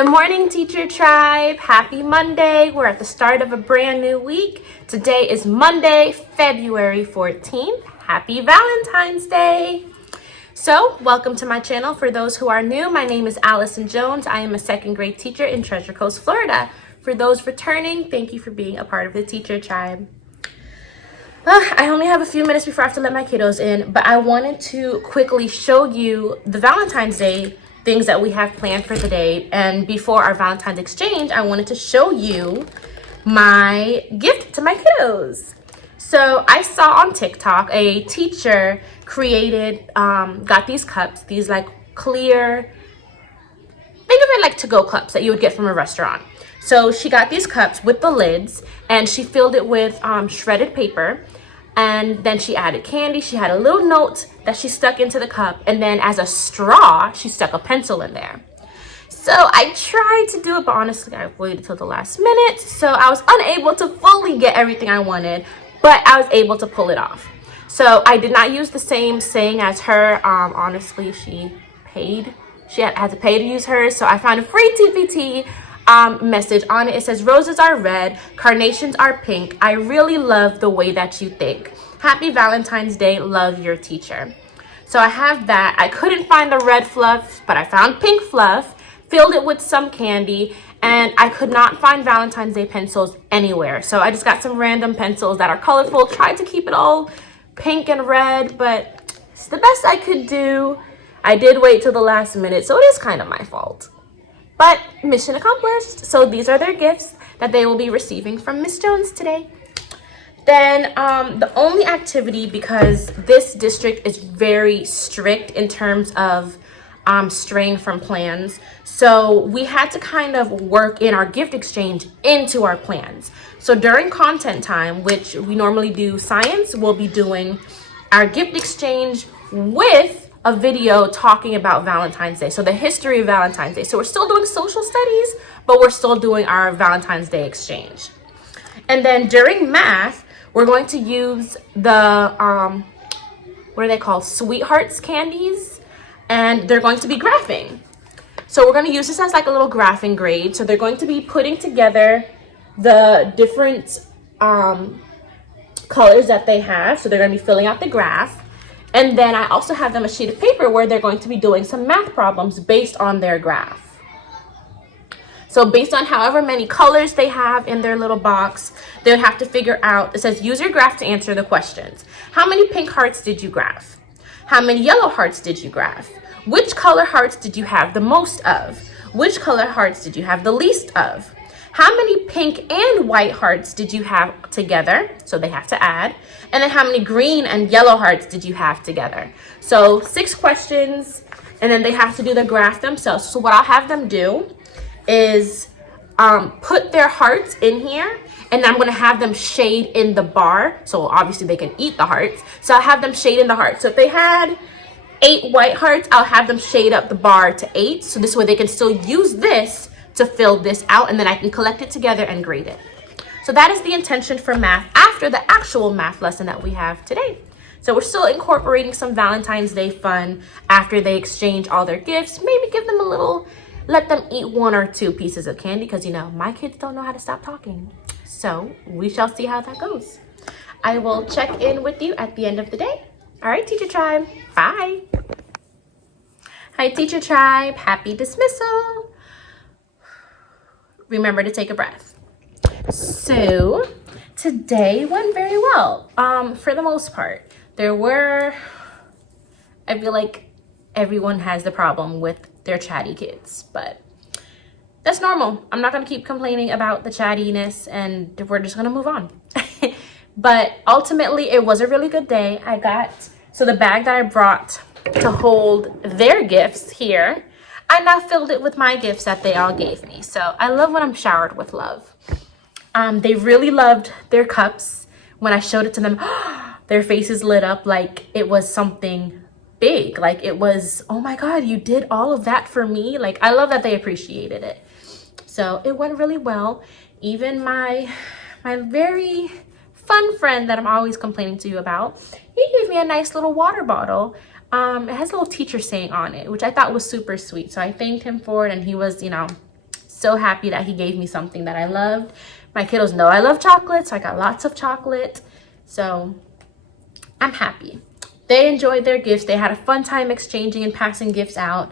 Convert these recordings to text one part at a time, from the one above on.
Good morning, Teacher Tribe. Happy Monday. We're at the start of a brand new week. Today is Monday, February 14th. Happy Valentine's Day. So, welcome to my channel. For those who are new, my name is Allison Jones. I am a second grade teacher in Treasure Coast, Florida. For those returning, thank you for being a part of the Teacher Tribe. I only have a few minutes before I have to let my kiddos in, but I wanted to quickly show you the Valentine's Day things that we have planned for the day. And before our Valentine's exchange, I wanted to show you my gift to my kiddos. So I saw on TikTok a teacher created, got these cups, these like clear, think of it like to-go cups that you would get from a restaurant. So she got these cups with the lids and she filled it with shredded paper. And then she added candy. She had a little note that she stuck into the cup. And then as a straw, she stuck a pencil in there. So I tried to do it, but honestly, I waited till the last minute. So I was unable to fully get everything I wanted, but I was able to pull it off. So I did not use the same saying as her. Honestly, she had to pay to use hers. So I found a free TPT message on it. It says, roses are red, carnations are pink. I really love the way that you think. Happy Valentine's Day. Love, your teacher. So I have that. I couldn't find the red fluff, but I found pink fluff, filled it with some candy, and I could not find Valentine's Day pencils anywhere. So I just got some random pencils that are colorful, tried to keep it all pink and red, but it's the best I could do. I did wait till the last minute, so it is kind of my fault. But mission accomplished. So these are their gifts that they will be receiving from Miss Jones today. Then the only activity, because this district is very strict in terms of straying from plans, so we had to kind of work in our gift exchange into our plans. So during content time, which we normally do science, we'll be doing our gift exchange with a video talking about Valentine's Day. So the history of Valentine's Day. So we're still doing social studies, but we're still doing our Valentine's Day exchange. And then during math, we're going to use the, what are they called? Sweethearts candies. And they're going to be graphing. So we're going to use this as like a little graphing grade. So they're going to be putting together the different colors that they have. So they're going to be filling out the graph. And then I also have them a sheet of paper where they're going to be doing some math problems based on their graph. So based on however many colors they have in their little box, they would have to figure out, it says use your graph to answer the questions. How many pink hearts did you graph? How many yellow hearts did you graph? Which color hearts did you have the most of? Which color hearts did you have the least of? How many pink and white hearts did you have together? So they have to add. And then how many green and yellow hearts did you have together? So 6 questions, and then they have to do the graph themselves. So what I'll have them do is put their hearts in here, and I'm gonna have them shade in the bar. So obviously they can eat the hearts. So I'll have them shade in the hearts. So if they had 8 white hearts, I'll have them shade up the bar to 8. So this way they can still use this to fill this out, and then I can collect it together and grade it. So that is the intention for math after the actual math lesson that we have today. So we're still incorporating some Valentine's Day fun after they exchange all their gifts. Maybe give them a little, let them eat 1 or 2 pieces of candy, because you know, my kids don't know how to stop talking. So we shall see how that goes. I will check in with you at the end of the day. All right, Teacher Tribe, bye. Hi, Teacher Tribe, happy dismissal. Remember to take a breath. So today went very well, for the most part. I feel like everyone has the problem with their chatty kids, but that's normal. I'm not gonna keep complaining about the chattiness, and we're just gonna move on. But ultimately it was a really good day. So the bag that I brought to hold their gifts here, I now filled it with my gifts that they all gave me. So I love when I'm showered with love. They really loved their cups. When I showed it to them, their faces lit up like it was something big. Like it was, oh my God, you did all of that for me. Like, I love that they appreciated it. So it went really well. Even my very fun friend that I'm always complaining to you about, he gave me a nice little water bottle. It has a little teacher saying on it, which I thought was super sweet. So I thanked him for it, and he was, you know, so happy that he gave me something that I loved. My kiddos know I love chocolate, so I got lots of chocolate. So I'm happy. They enjoyed their gifts. They had a fun time exchanging and passing gifts out.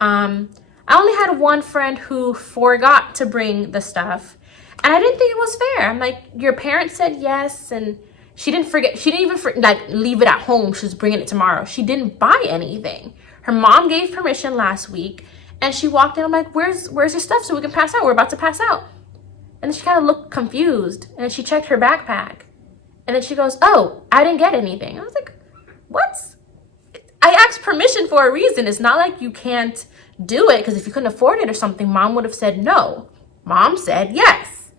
I only had one friend who forgot to bring the stuff, and I didn't think it was fair. I'm like, your parents said yes, and she didn't forget. She didn't even like leave it at home. She was bringing it tomorrow. She didn't buy anything. Her mom gave permission last week, and she walked in. I'm like, where's your stuff so we can pass out? We're about to pass out. And then she kind of looked confused, and she checked her backpack, and then she goes, oh, I didn't get anything. I was like, what? I asked permission for a reason. It's not like you can't do it, because if you couldn't afford it or something, mom would have said no. Mom said yes.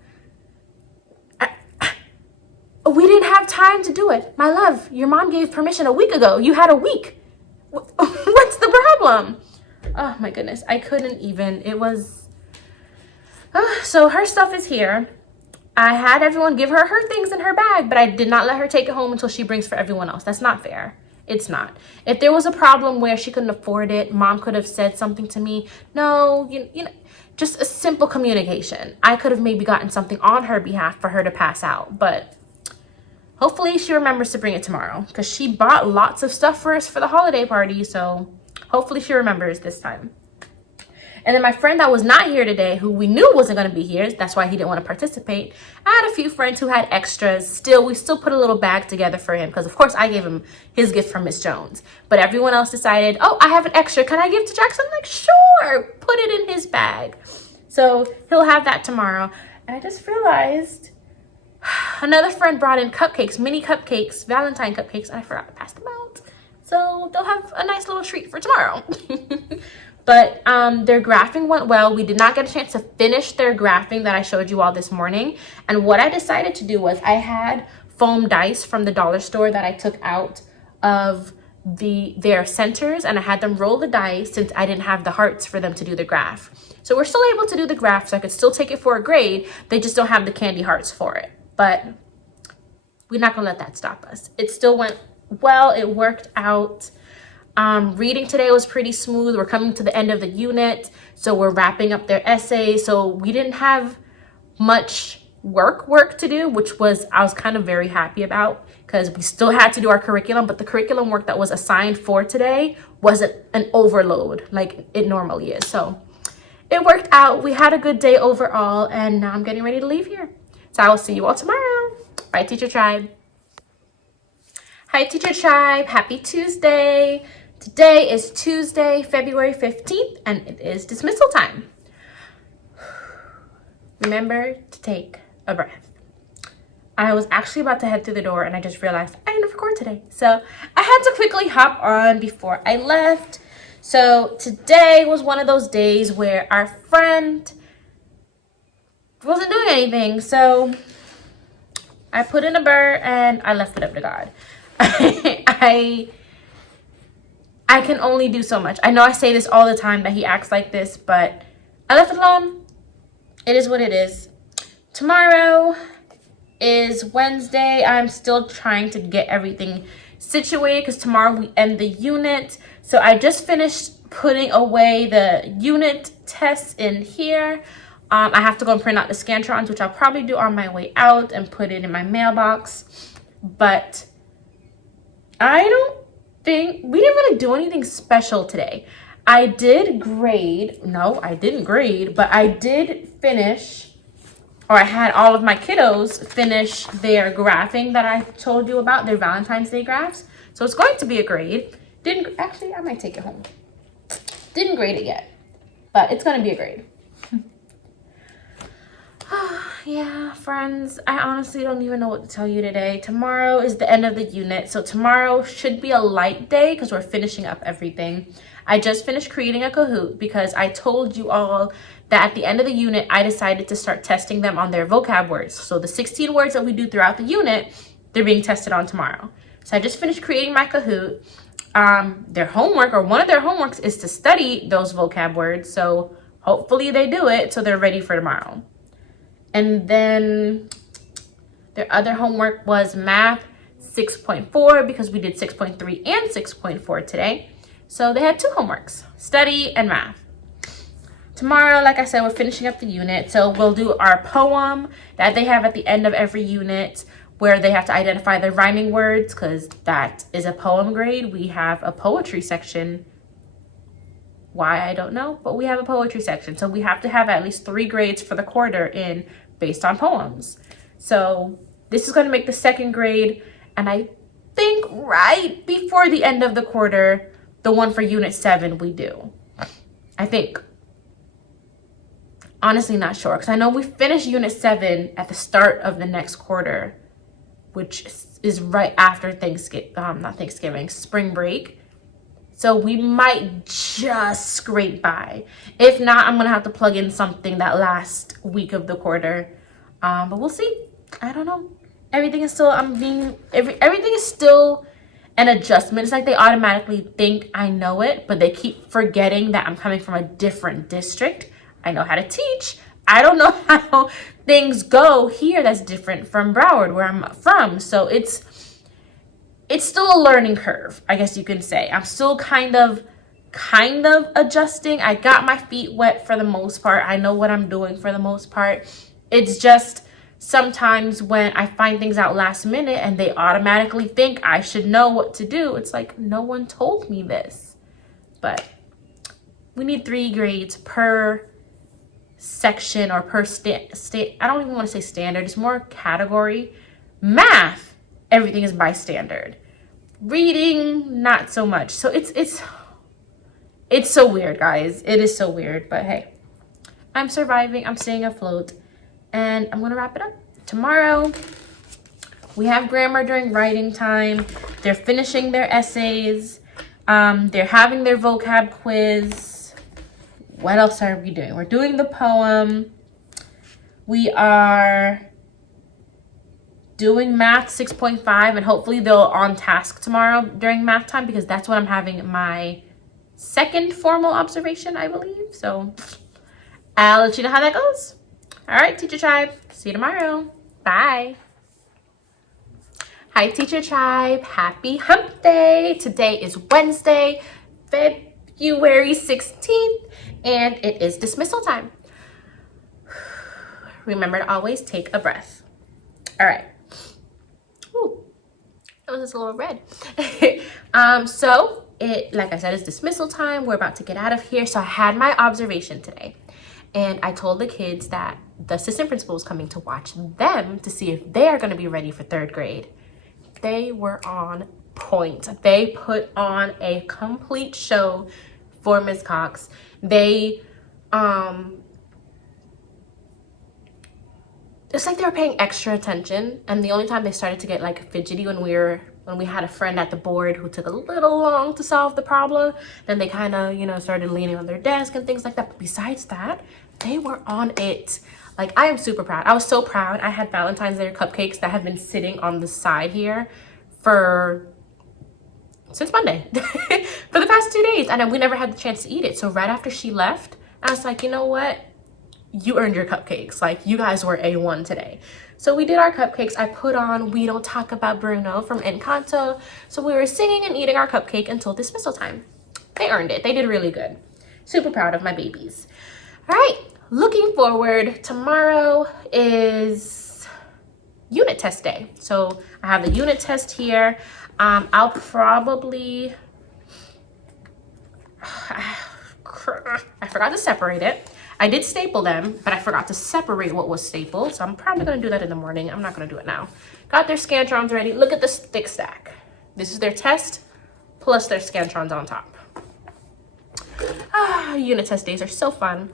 We didn't have time to do it. My love, your mom gave permission a week ago. You had a week. What's the problem? Oh my goodness. I couldn't even. It was... so her stuff is here. I had everyone give her her things in her bag, but I did not let her take it home until she brings for everyone else. That's not fair. It's not. If there was a problem where she couldn't afford it, mom could have said something to me. No, you know, just a simple communication. I could have maybe gotten something on her behalf for her to pass out, but hopefully she remembers to bring it tomorrow, because she bought lots of stuff for us for the holiday party, so hopefully she remembers this time. And then my friend that was not here today, who we knew wasn't going to be here, that's why he didn't want to participate. I had a few friends who had extras. We still put a little bag together for him, because of course I gave him his gift from Miss Jones. But everyone else decided, oh, I have an extra. Can I give to Jackson? I'm like, sure. Put it in his bag. So he'll have that tomorrow. And I just realized another friend brought in cupcakes, mini cupcakes, Valentine cupcakes, and I forgot to pass them out. So they'll have a nice little treat for tomorrow. But their graphing went well. We did not get a chance to finish their graphing that I showed you all this morning. And what I decided to do was I had foam dice from the dollar store that I took out of their centers, and I had them roll the dice since I didn't have the hearts for them to do the graph. So we're still able to do the graph, so I could still take it for a grade. They just don't have the candy hearts for it. But we're not gonna let that stop us. It still went well. It worked out. Reading today was pretty smooth. We're coming to the end of the unit, so we're wrapping up their essay. So we didn't have much work to do, which I was kind of very happy about, because we still had to do our curriculum, but the curriculum work that was assigned for today wasn't an overload like it normally is. So it worked out. We had a good day overall, and now I'm getting ready to leave here. So I will see you all tomorrow. Bye, Teacher Tribe. Hi, Teacher Tribe. Happy Tuesday. Today is Tuesday, February 15th, and it is dismissal time. Remember to take a breath. I was actually about to head through the door, and I just realized I didn't record today. So I had to quickly hop on before I left. So today was one of those days where our friend wasn't doing anything. So I put in a burr, and I left it up to God. I can only do so much. I know I say this all the time that he acts like this, but I left it alone. It is what it is. Tomorrow is Wednesday. I'm still trying to get everything situated, because tomorrow we end the unit. So I just finished putting away the unit tests in here. I have to go and print out the Scantrons, which I'll probably do on my way out and put it in my mailbox. But I don't think we didn't really do anything special today. I didn't grade, but I did finish, or I had all of my kiddos finish their graphing that I told you about, their Valentine's Day graphs. So it's going to be a grade. Actually, I might take it home. Didn't grade it yet, but it's going to be a grade. Yeah, friends, I honestly don't even know what to tell you today. Tomorrow is the end of the unit, so tomorrow should be a light day because we're finishing up everything. I just finished creating a Kahoot because I told you all that at the end of the unit, I decided to start testing them on their vocab words. So the 16 words that we do throughout the unit, they're being tested on tomorrow. So I just finished creating my Kahoot. Their homework, or one of their homeworks, is to study those vocab words. So hopefully they do it so they're ready for tomorrow. And then their other homework was math 6.4 because we did 6.3 and 6.4 today. So they had two homeworks, study and math. tomorrow, like I said, we're finishing up the unit. So we'll do our poem that they have at the end of every unit, where they have to identify their rhyming words, because that is a poem grade. We have a poetry section. Why, I don't know, but we have a poetry section. So we have to have at least 3 grades for the quarter in based on poems. So this is going to make the 2nd grade. And I think right before the end of the quarter, the one for unit 7 we do. I think. Honestly, not sure, because I know we finish unit 7 at the start of the next quarter, which is right after Thanksgiving, not Thanksgiving, spring break. So we might just scrape by. If not, I'm gonna have to plug in something that last week of the quarter. But we'll see. I don't know. Everything is still, everything is still an adjustment. It's like they automatically think I know it, but they keep forgetting that I'm coming from a different district. I know how to teach. I don't know how things go here that's different from Broward, where I'm from. So it's still a learning curve, I guess you can say. I'm still kind of adjusting. I got my feet wet for the most part. I know what I'm doing for the most part. It's just sometimes when I find things out last minute and they automatically think I should know what to do, it's like, no one told me this. But we need 3 grades per section or per state. I don't even want to say standard. It's more category. Math, everything is by standard. Reading, not so much. So it's so weird, guys. It is so weird, but hey, I'm surviving. I'm staying afloat, and I'm gonna wrap it up. Tomorrow we have grammar during writing time. They're finishing their essays. They're having their vocab quiz. What else are we doing? We're doing the poem. We are doing math 6.5, and hopefully they'll on task tomorrow during math time, because that's when I'm having my 2nd formal observation, I believe. So I'll let you know how that goes. All right, Teacher Tribe. See you tomorrow. Bye. Hi, Teacher Tribe. Happy Hump Day. Today is Wednesday, February 16th, and it is dismissal time. Remember to always take a breath. All right. Ooh, that was just a little red. So like I said, it's dismissal time. We're about to get out of here. So I had my observation today, and I told the kids that the assistant principal was coming to watch them to see if they are going to be ready for 3rd grade. They were on point. They put on a complete show for Ms. Cox. They it's like they were paying extra attention, and the only time they started to get like fidgety when we had a friend at the board who took a little long to solve the problem, then they kind of started leaning on their desk and things like that. But besides that, they were on it. Like, I am super proud. I was so proud. I had Valentines Day cupcakes that have been sitting on the side here since Monday for the past 2 days, and we never had the chance to eat it. So right after she left, I was like, you know what? You earned your cupcakes. Like, you guys were A1 today. So we did our cupcakes. I put on We Don't Talk About Bruno from Encanto. So we were singing and eating our cupcake until dismissal time. They earned it. They did really good. Super proud of my babies. All right, looking forward, tomorrow is unit test day. So I have the unit test here. I'll probably, I forgot to separate it. I did staple them, but I forgot to separate what was stapled. So I'm probably gonna do that in the morning. I'm not gonna do it now. Got their Scantrons ready. Look at this thick stack. This is their test plus their Scantrons on top. Unit test days are so fun.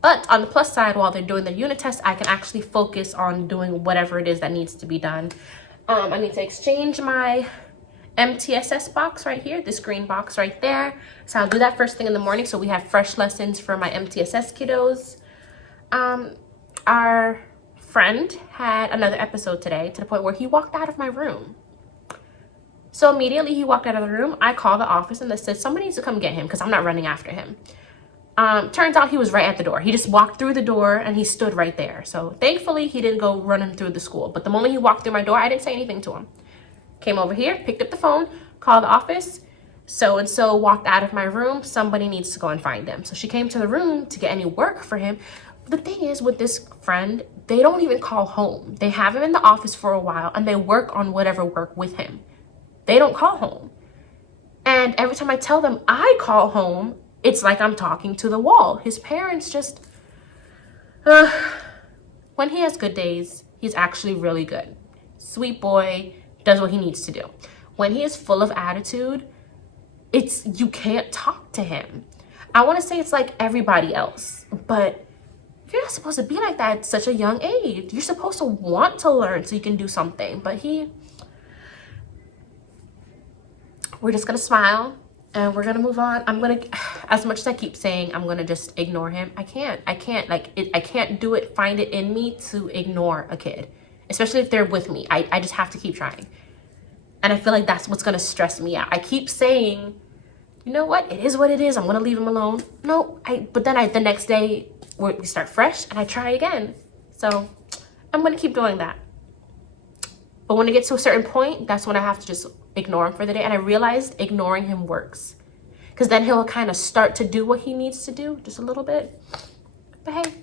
But on the plus side, while they're doing their unit test, I can actually focus on doing whatever it is that needs to be done. I need to exchange my MTSS box right here, this green box right there. So I'll do that first thing in the morning, so we have fresh lessons for my MTSS kiddos. Our friend had another episode today, to the point where he walked out of my room. So immediately he walked out of the room, I called the office and they said, somebody needs to come get him because I'm not running after him. Turns out he was right at the door. He just walked through the door and he stood right there. So thankfully he didn't go running through the school. But the moment he walked through my door, I didn't say anything to him. Came over here, picked up the phone, called the office. So and so walked out of my room. Somebody needs to go and find them. So she came to the room to get any work for him. The thing is with this friend, they don't even call home. They have him in the office for a while and they work on whatever work with him. They don't call home. And every time I tell them I call home, it's like I'm talking to the wall. His parents just, when he has good days, he's actually really good. Sweet boy, does what he needs to do. When he is full of attitude, you can't talk to him. I want to say it's like everybody else, but you're not supposed to be like that at such a young age. You're supposed to want to learn so you can do something. But we're just gonna smile and we're gonna move on. As much as I keep saying I'm gonna just ignore him, I can't do it, find it in me to ignore a kid, especially if they're with me. I just have to keep trying. And I feel like that's what's gonna stress me out. I keep saying, you know what, it is what it is, I'm gonna leave him alone. No, but then the next day we start fresh and I try again. So I'm gonna keep doing that. But when it gets to a certain point, that's when I have to just ignore him for the day. And I realized ignoring him works, because then he'll kind of start to do what he needs to do just a little bit. But hey,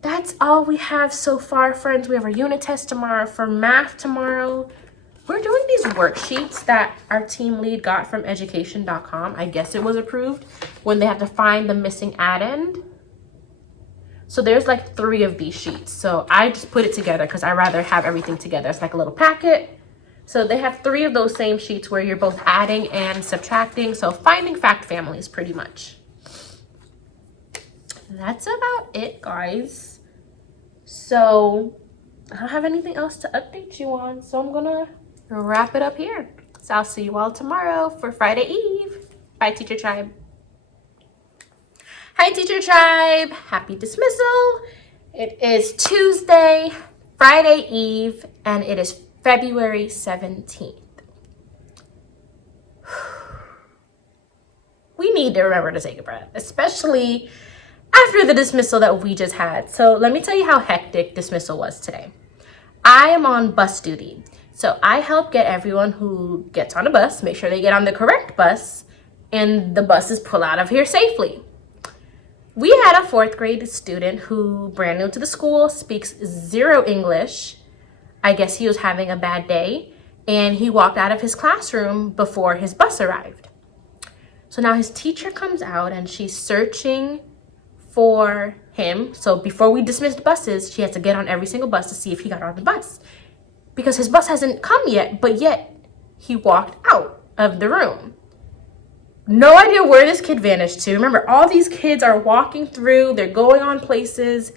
that's all we have so far, friends. We have our unit test tomorrow. For math tomorrow, we're doing these worksheets that our team lead got from education.com. I guess it was approved, when they have to find the missing addend. So there's like 3 of these sheets. So I just put it together because I rather have everything together. It's like a little packet. So they have 3 of those same sheets where you're both adding and subtracting. So finding fact families, pretty much. That's about it, guys. So I don't have anything else to update you on. So I'm gonna wrap it up here. So I'll see you all tomorrow for Friday Eve. Bye, Teacher Tribe. Hi, Teacher Tribe. Happy dismissal. It is Tuesday, Friday Eve, and it is February 17th. We need to remember to take a breath, especially after the dismissal that we just had. So let me tell you how hectic dismissal was today. I am on bus duty. So I help get everyone who gets on a bus, make sure they get on the correct bus, and the buses pull out of here safely. We had a 4th grade student who, brand new to the school, speaks 0 English. I guess he was having a bad day, and he walked out of his classroom before his bus arrived. So now his teacher comes out and she's searching for him. So before we dismissed buses, she has to get on every single bus to see if he got on the bus, because his bus hasn't come yet, but yet he walked out of the room. No idea where this kid vanished to. Remember, all these kids are walking through, they're going on places.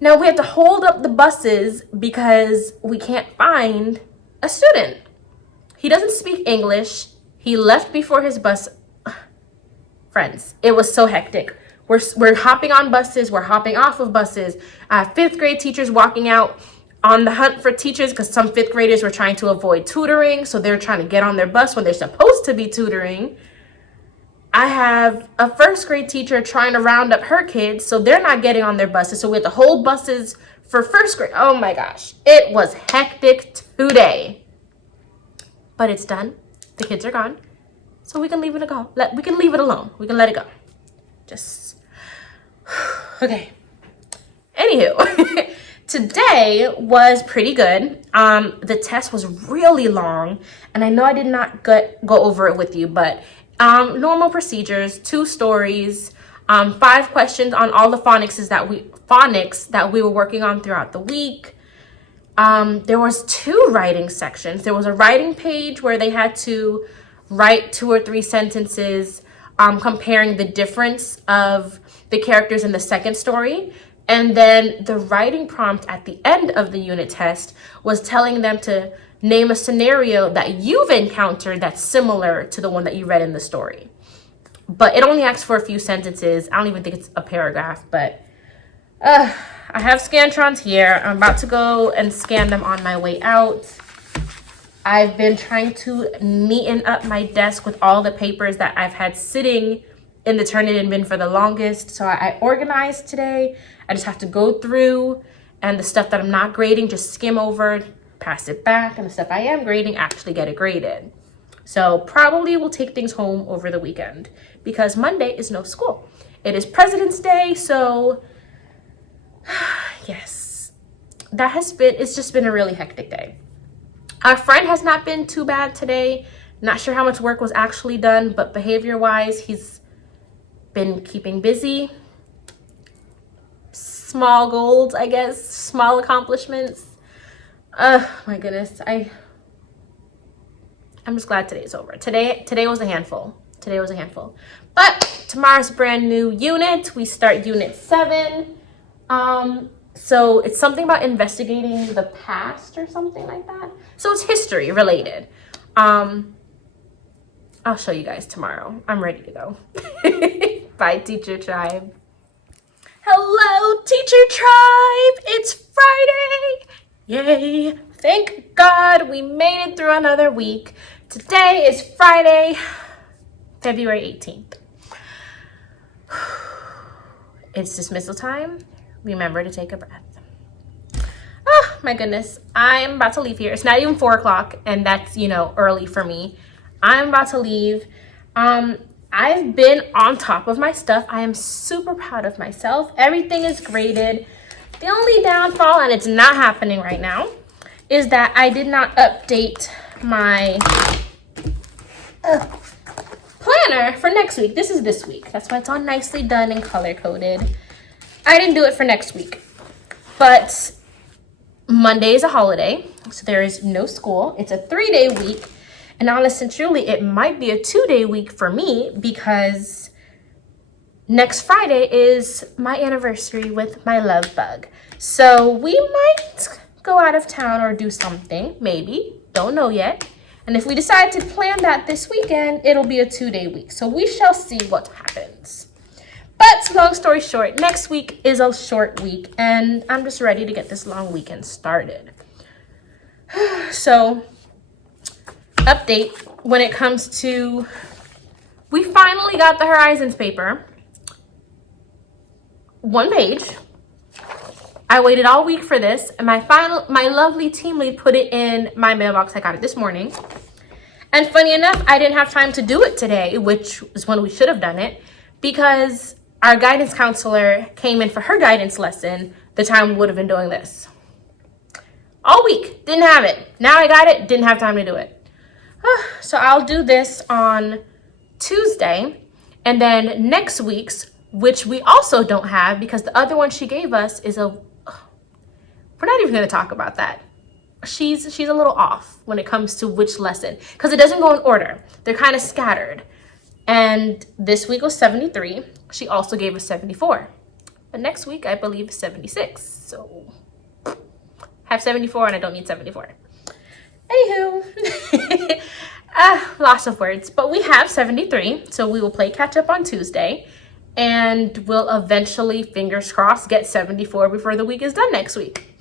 Now we have to hold up the buses because we can't find a student. He doesn't speak English. He left before his bus. Friends, it was so hectic. We're hopping on buses, we're hopping off of buses. 5th grade teachers walking out on the hunt for teachers because some 5th graders were trying to avoid tutoring, so they're trying to get on their bus when they're supposed to be tutoring. I have a 1st grade teacher trying to round up her kids, so they're not getting on their buses. So we have to hold buses for 1st grade. Oh my gosh, it was hectic today. But it's done. The kids are gone, so we can leave it go. We can leave it alone. We can let it go. Just okay. Anywho, today was pretty good. The test was really long, and I know I did not go over it with you, but normal procedures, 2 stories, 5 questions on all the phonics that we were working on throughout the week. There was 2 writing sections. There was a writing page where they had to write 2 or 3 sentences comparing the difference of the characters in the second story. And then the writing prompt at the end of the unit test was telling them to name a scenario that you've encountered that's similar to the one that you read in the story. But it only asks for a few sentences. I don't even think it's a paragraph, but I have Scantrons here. I'm about to go and scan them on my way out. I've been trying to neaten up my desk with all the papers that I've had sitting in the Turnitin bin for the longest. So I organized today. I just have to go through, and the stuff that I'm not grading, just skim over, pass it back, and the stuff I am grading, actually get it graded. So probably we'll take things home over the weekend because Monday is no school. It is President's Day, so yes, it's just been a really hectic day. Our friend has not been too bad today. Not sure how much work was actually done, but behavior-wise, he's been keeping busy. Small goals, I guess, small accomplishments. My goodness, I'm just glad today's over. Today was a handful. Today was a handful. But tomorrow's brand new unit. We start unit 7. So it's something about investigating the past or something like that. So it's history related. I'll show you guys tomorrow. I'm ready to go. Bye, Teacher Tribe. Hello, Teacher Tribe. It's Friday. Yay. Thank God we made it through another week. Today is Friday, February 18th. It's dismissal time. Remember to take a breath. Oh, my goodness. I'm about to leave here. It's not even 4 o'clock, and that's, early for me. I'm about to leave. I've been on top of my stuff. I am super proud of myself. Everything is graded. The only downfall, and it's not happening right now, is that I did not update my planner for next week. This is this week. That's why it's all nicely done and color-coded. I didn't do it for next week. But Monday is a holiday, so there is no school. It's a 3-day week. And honest and truly, it might be a 2-day week for me because next Friday is my anniversary with my love bug. So we might go out of town or do something, maybe. Don't know yet. And if we decide to plan that this weekend, it'll be a 2-day week. So we shall see what happens. But long story short, next week is a short week and I'm just ready to get this long weekend started. So update when it comes to, we finally got the Horizons paper. 1 page. I waited all week for this, and my lovely team lead put it in my mailbox. I got it this morning. And funny enough, I didn't have time to do it today, which is when we should have done it, because our guidance counselor came in for her guidance lesson. The time we would have been doing this. All week, didn't have it. Now I got it, didn't have time to do it. So I'll do this on Tuesday, and then next week's, which we also don't have because the other one she gave us is we're not even going to talk about that. She's a little off when it comes to which lesson because it doesn't go in order. They're kind of scattered. And this week was 73. She also gave us 74. But next week, I believe, is 76. So I have 74 and I don't need 74. Anywho, lots of words, but we have 73, so we will play catch up on Tuesday, and we'll eventually, fingers crossed, get 74 before the week is done next week.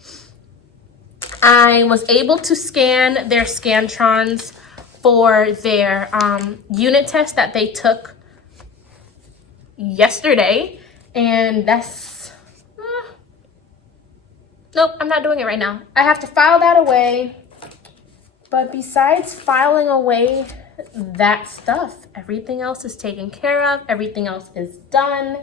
I was able to scan their Scantrons for their unit test that they took yesterday, and that's, nope, I'm not doing it right now. I have to file that away. But besides filing away that stuff, everything else is taken care of. Everything else is done.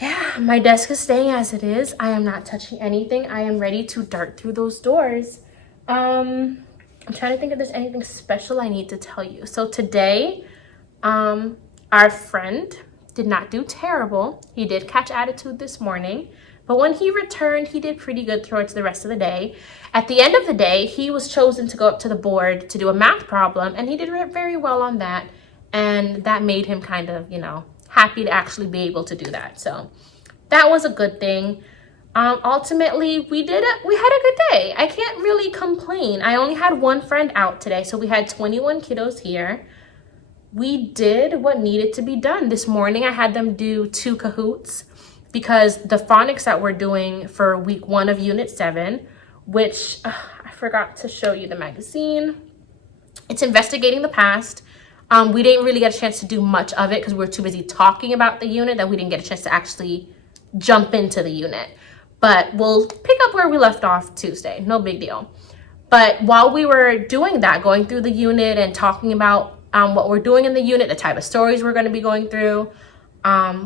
Yeah, my desk is staying as it is. I am not touching anything. I am ready to dart through those doors. I'm trying to think if there's anything special I need to tell you. So today, our friend did not do terrible. He did catch attitude this morning. But when he returned, he did pretty good towards the rest of the day. At the end of the day, he was chosen to go up to the board to do a math problem, and he did very well on that. And that made him kind of, happy to actually be able to do that. So that was a good thing. Ultimately, we had a good day. I can't really complain. I only had 1 friend out today, so we had 21 kiddos here. We did what needed to be done. This morning, I had them do 2 Kahoots, because the phonics that we're doing for week 1 of unit 7, which I forgot to show you the magazine. It's investigating the past. We didn't really get a chance to do much of it because we were too busy talking about the unit that we didn't get a chance to actually jump into the unit. But we'll pick up where we left off Tuesday. No big deal. But while we were doing that, going through the unit and talking about what we're doing in the unit, the type of stories we're going to be going through,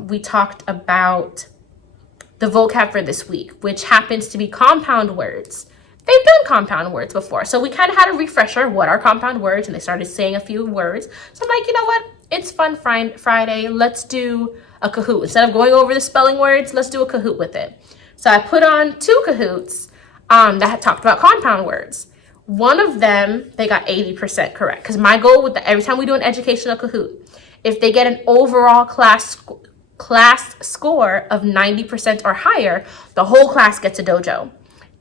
we talked about the vocab for this week, which happens to be compound words. They've done compound words before, so we kind of had a refresher what are compound words, and they started saying a few words. So I'm like, you know what? It's Fun Friday. Let's do a Kahoot. Instead of going over the spelling words, let's do a Kahoot with it. So I put on 2 Kahoots that had talked about compound words. One of them, they got 80% correct, because my goal with every time we do an educational Kahoot, if they get an overall class score of 90% or higher, the whole class gets a dojo.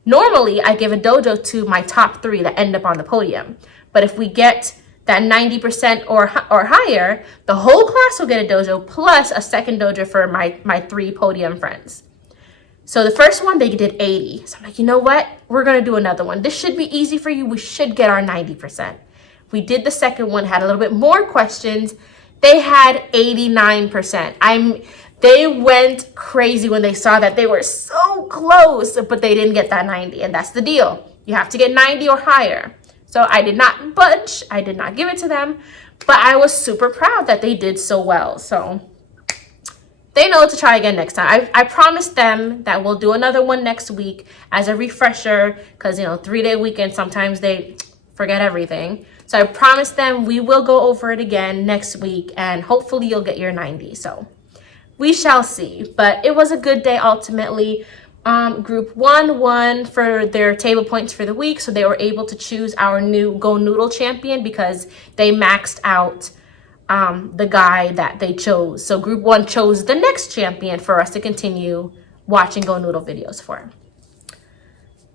Normally, I give a dojo to my top 3 that end up on the podium. But if we get that 90% or higher, the whole class will get a dojo plus a second dojo for my 3 podium friends. So the first one, they did 80. So I'm like, you know what? We're going to do another one. This should be easy for you. We should get our 90%. We did the second one, had a little bit more questions. They had 89%. They went crazy when they saw that they were so close, but they didn't get that 90. And that's the deal. You have to get 90 or higher. So I did not budge. I did not give it to them. But I was super proud that they did so well. So they know to try again next time. I promised them that we'll do another one next week as a refresher, because, 3-day weekend, sometimes they forget everything. So I promised them we will go over it again next week, and hopefully you'll get your 90. So we shall see. But it was a good day ultimately. Group 1 won for their table points for the week, so they were able to choose our new Go Noodle champion because they maxed out the guy that they chose. So group 1 chose the next champion for us to continue watching Go Noodle videos for.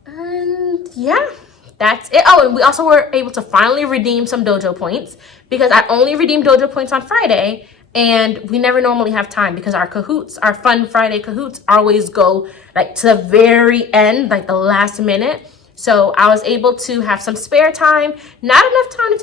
And yeah, that's it. Oh, and we also were able to finally redeem some dojo points, because I only redeemed dojo points on Friday, and we never normally have time because our Kahoots, our Fun Friday Kahoots, always go like to the very end, like the last minute. So I was able to have some spare time, not enough time to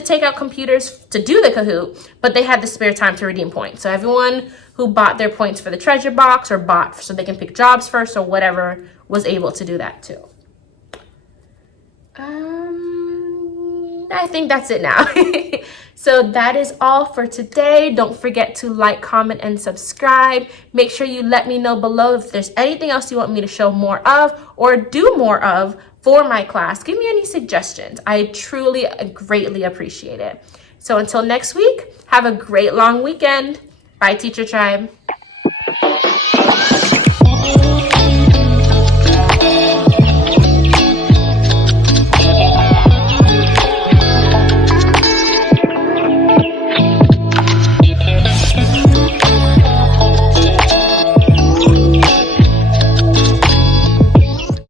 take out computers to do the Kahoot, but they had the spare time to redeem points. So everyone who bought their points for the treasure box or bought so they can pick jobs first or whatever was able to do that too. I think that's it now. So that is all for today. Don't forget to like, comment, and subscribe. Make sure you let me know below if there's anything else you want me to show more of or do more of for my class. Give me any suggestions. I truly greatly appreciate it. So until next week, have a great long weekend. Bye, Teacher Tribe.